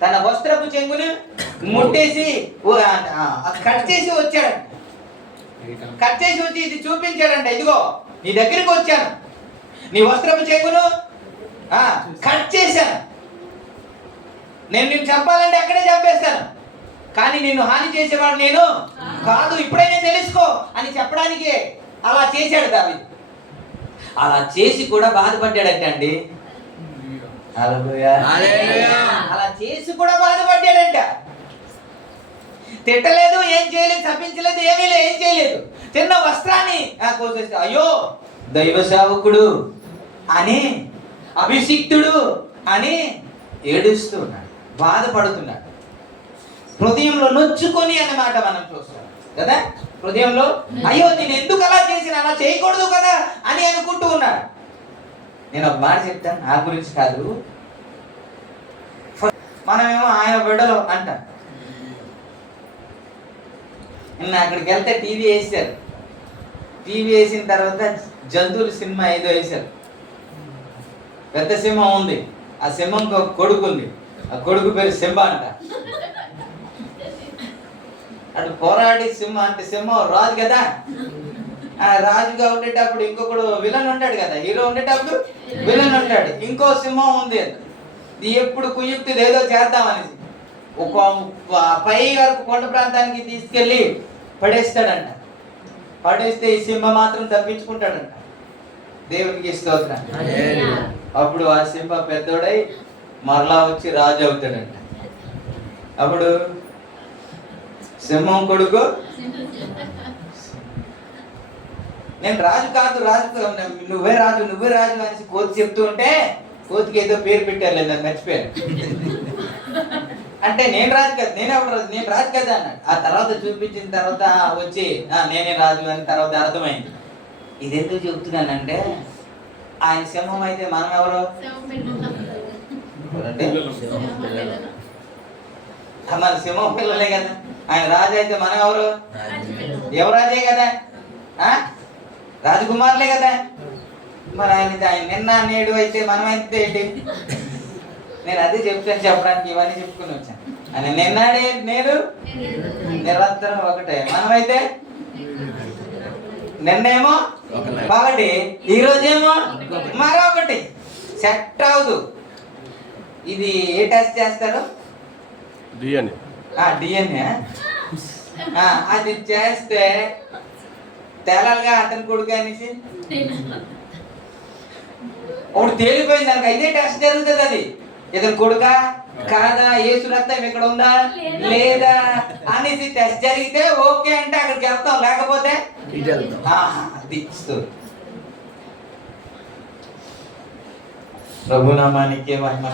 తన వస్త్రపు చెంగును ముట్టేసి కట్ చేసి వచ్చాడంట. కట్ చేసి వచ్చి ఇది చూపించాడంట, ఇదిగో నీ దగ్గరికి వచ్చాను, నీ వస్త్రపు చెంగును కట్ చేశాను, నేను నిన్ను చంపాలంటే అక్కడే చంపేస్తాను, కానీ నిన్ను హాని చేసేవాడు నేను కాదు, ఇప్పుడైనా తెలుసుకో అని చెప్పడానికి అలా చేశాడు దావీదు. అలా చేసి కూడా బాధపడ్డాడట అండి. అలా చేసి కూడా బాధపడ్డాడంట. తిట్టలేదు, ఏం చేయలేదు, తప్పించలేదు, ఏమీ లేదు, ఏం చేయలేదు. చిన్న వస్త్రాన్ని కోసేస్తే అయ్యో దైవ సేవకుడు అని, అభిషిక్తుడు అని ఏడుస్తున్నాడు, బాధపడుతున్నాడు. హృదయంలో నొచ్చుకొని అన్నమాట మనం చూస్తాం కదా. హృదయంలో అయ్యో నేను ఎందుకు అలా చేసిన, అలా చేయకూడదు కదా అని అనుకుంటూ ఉన్నాడు. నేను ఒక మాట చెప్తాను, నా గురించి కాదు. మనమేమో ఆయన బిడ్డలు అంటాం. నిన్న అక్కడికి వెళ్తే టీవీ వేసారు. టీవీ వేసిన తర్వాత జంతువుల సినిమా ఏదో వేశారు. పెద్ద సింహం ఉంది, ఆ సింహంకి ఒక కొడుకు ఉంది, ఆ కొడుకు పేరు సింహ అంట. అటు పోరాడి సింహ అంటే సింహం రాజు కదా, రాజుగా ఉండేటప్పుడు ఇంకొకడు విలన్ ఉంటాడు కదా, హీరో ఉండేటప్పుడు విలన్ ఉంటాడు. ఇంకో సింహం ఉంది, ఇది ఎప్పుడు కుయుక్తిది ఏదో చేద్దామనేసి ఒక పై వరకు కొండ ప్రాంతానికి తీసుకెళ్ళి పడేస్తాడంట. పడేస్తే ఈ సింహ మాత్రం తప్పించుకుంటాడంట. దేవునికి స్తోత్రం. అప్పుడు ఆ సింహ పెద్దోడై మరలా వచ్చి రాజు అవుతాడంట. అప్పుడు సింహం కొడుకు నేను రాజు కాదు, నువ్వే రాజు అనేసి కోతి చెప్తూ ఉంటే, కోతికి ఏదో పేరు పెట్టారు లేదు, నాకు మర్చిపోయాను. అంటే నేను రాజు కదా, నేను రాజు కదా అన్నాడు. ఆ తర్వాత చూపించిన తర్వాత వచ్చి నేనే రాజు అని తర్వాత అర్థమైంది. ఇది ఎందుకు చెప్తున్నానంటే, ఆయన సింహం అయితే మనం ఎవరు మన సింహం పిల్లలే కదా. ఆయన రాజు అయితే మనం ఎవరు యువరాజే కదా, రాజకుమారులే కదా. మరి ఆయన నిన్న నేడు అయితే మనం అయితే ఏంటి? నేను అదే చెప్తాను, చెప్పడానికి ఇవన్నీ చెప్పుకుని వచ్చాను. ఆయన నిన్నాడే నేడు నిరంతరం ఒకటే. మనమైతే నిన్నేమో ఒకటి, ఈ రోజేమో మరొకటి. సెట్ అవదు. ఇది ఏ టెస్ట్ చేస్తారు? డిఎన్ఏ. అది చేస్తే తేలాలిగా అతని కొడుకు అనేసి ఒకటి తేలిపోయింది అనుక, ఇదే టెస్ట్ జరుగుతుంది. అది ఇతని కొడుకా కాదా, యేసు రక్తం ఇక్కడ ఉందా లేదా అనేసి టెస్ట్ జరిగితే ఓకే అంటే అక్కడికి వెళ్తాం, లేకపోతే ప్రభునామానికి మహిమ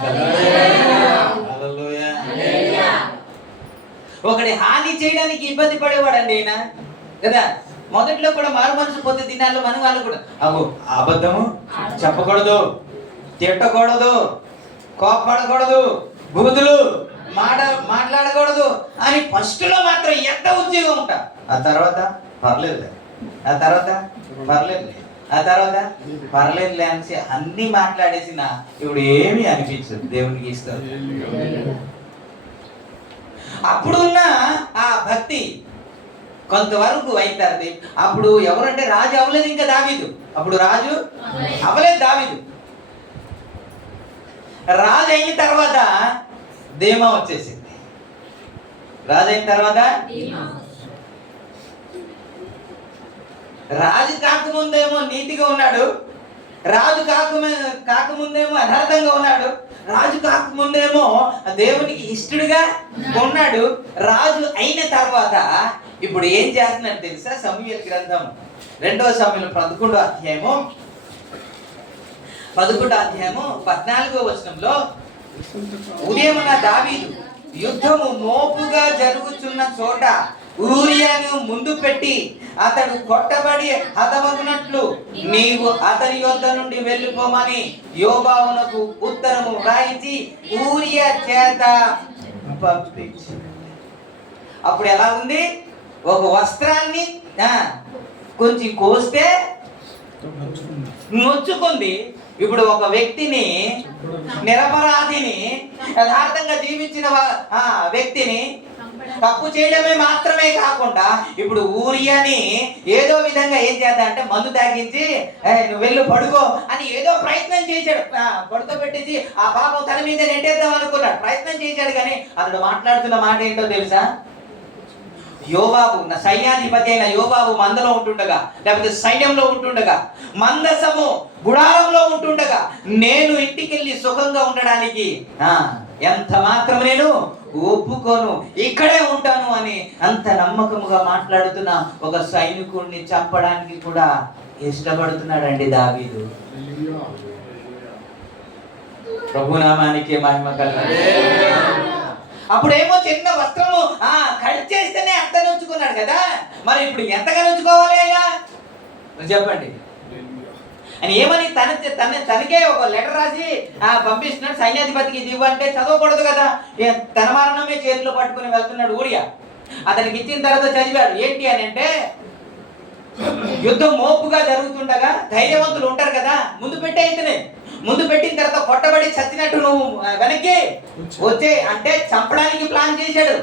హల్లెలూయా. ఒకటి హాని చేయడానికి ఇబ్బంది పడేవాడండి ఈయన కదా. మొదట్లో కూడా మారు మనసు పొందే దినాల్లో మన వాళ్ళు కూడా అబద్ధము చెప్పకూడదు, తిట్టకూడదు, కోపడకూడదు, బూతులు మాట్లాడకూడదు అని ఫస్ట్ లో మాత్రం ఎంత ఉద్యోగం ఉంటా. ఆ తర్వాత పర్లేదులే, ఆ తర్వాత పర్లేదులే, ఆ తర్వాత పర్లేదులే అనేసి అన్ని మాట్లాడేసిన ఇప్పుడు ఏమీ అనిపించదు. దేవునికి ఇస్తారు. అప్పుడున్న ఆ భక్తి కొంతవరకు అవుతుంది. అప్పుడు ఎవరంటే రాజు అవ్వలేదు ఇంకా దావీదు. అప్పుడు రాజు అవ్వలేదు దావీదు. రాజు అయిన తర్వాత ధీమా వచ్చేసింది. రాజు అయిన తర్వాత రాజు కాకముందేమో నీతిగా ఉన్నాడు, రాజు కాకముందేమో యథార్థంగా ఉన్నాడు, రాజు కాకముందేమో దేవునికి ఇష్టడుగా ఉన్నాడు. రాజు అయిన తర్వాత ఇప్పుడు ఏం చేస్తున్నాడు తెలుసా? సమూయేలు గ్రంథం 2వ సమూయేలు 11వ అధ్యాయము 14వ వచనంలో, ఉదయమున దావీదు యుద్ధము మోపుగా జరుగుతున్న చోట ఊరియాను ముందు పెట్టి అతడు కొట్టబడి హతమగునట్లు నీవు అతని యొద్ద నుండి వెళ్ళిపోమని యోబాబునకు ఉత్తరము వ్రాయించి ఊరియా చేత పంపించి. అప్పుడు ఎలా ఉంది? ఒక వస్త్రాన్ని కొంచెం కోస్తే నొచ్చుకుంది. ఇప్పుడు ఒక వ్యక్తిని, నిరపరాధిని, యథార్థంగా జీవించిన వ్యక్తిని తప్పు చేయడమే మాత్రమే కాకుండా ఇప్పుడు ఊరియాని ఏదో విధంగా ఏం చేద్దా అంటే మందు తాగించి నువ్వు వెళ్ళు పడుకో అని ఏదో ప్రయత్నం చేశాడు. పడుకోబెట్టేసి ఆ పాపం తన మీద నెట్టేద్దాం అనుకున్నాడు, ప్రయత్నం చేశాడు. కానీ అతడు మాట్లాడుతున్న మాట ఏంటో తెలుసా? యోవాబు, సైన్యాధిపతి అయిన యోవాబు మందలో ఉంటుండగా, లేకపోతే సైన్యంలో ఉంటుండగా, మందసము గుడారంలో ఉంటుండగా, నేను ఇంటికెళ్ళి సుఖంగా ఉండడానికి ఎంత మాత్రం నేను ఒప్పుకోను, ఇక్కడే ఉంటాను అని అంత నమ్మకముగా మాట్లాడుతున్న ఒక సైనికుడిని చంపడానికి కూడా ఇష్టపడుతున్నాడండి దావీదు. ప్రభునామానికి మహిమ కలుగును. అప్పుడేమో చిన్న వస్త్రము కట్ చేస్తేనే అంత నొచ్చుకున్నాడు కదా, మరి ఇప్పుడు ఎంతగా నొచ్చుకోవాలి అయినా చెప్పండి. అని ఏమని తనకే ఒక లెటర్ రాసి పంపిస్తున్నాడు, సైన్యాధిపతికి ఇది ఇవ్వంటే చదవకూడదు కదా, తన మరణమే చేతిలో పట్టుకుని వెళ్తున్నాడు ఊరియా. అతనికి ఇచ్చిన తర్వాత చదివాడు. ఏంటి అని అంటే, యుద్ధం మోపుగా జరుగుతుండగా ధైర్యవంతులు ఉంటారు కదా, ముందు పెట్టే ఇతనే, ముందు పెట్టిన తర్వాత కొట్టబడి చచ్చినట్టు నువ్వు వెనక్కి వచ్చే అంటే చంపడానికి ప్లాన్ చేశాడు.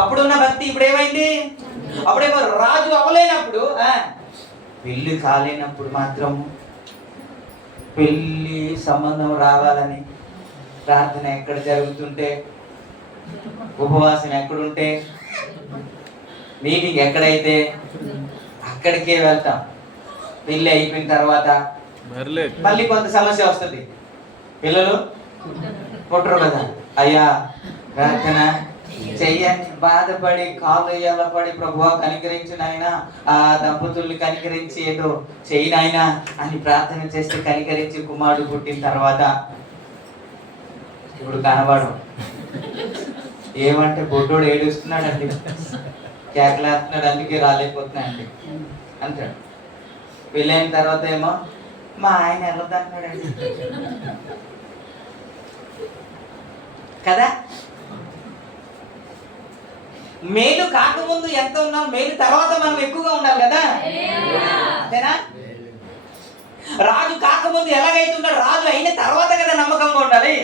అప్పుడున్న భక్తి ఇప్పుడు ఏమైంది? అప్పుడేమో రాజు అవ్వలేనప్పుడు, పెళ్లి కాలేనప్పుడు మాత్రం పెళ్లి సంబంధం రావాలని ప్రార్థన ఎక్కడ జరుగుతుంటే, ఉపవాసం ఎక్కడుంటే, మీటింగ్ ఎక్కడైతే అక్కడికే వెళ్తాం. పెళ్లి అయిపోయిన తర్వాత మళ్ళీ కొంత సమస్య వస్తుంది, పిల్లలు పుట్టరు కదా. అయ్యా ప్రార్థన చెయ్యని బాధపడి కాళ్ళు ఎలా పడి ప్రభువా కనికరించి నాయనా ఆ దంపతుల్ని కనికరించి ఏదో చెయ్యి నాయనా అని ప్రార్థన చేస్తే కనికరించి కుమారుడు పుట్టిన తర్వాత ఇప్పుడు కనబడు. ఏమంటే బొడ్డోడు ఏడుస్తున్నాడండి, కేకలేస్తున్నాడు, అందుకే రాలేకపోతున్నాడండి అంటాడు. పెళ్ళైన తర్వాత ఏమో మా ఆయన వెళ్ళొద్దంటున్నాడండి కదా. మేలు కాకముందు ఎంత ఉన్నాం, మేలు తర్వాత మనం ఎక్కువగా ఉండాలి కదా, అంతేనా? రాజు కాకముందు ఎలాగైతే ఉన్నాడు, రాజు అయిన తర్వాత కదా నమ్మకంగా ఉండాలి.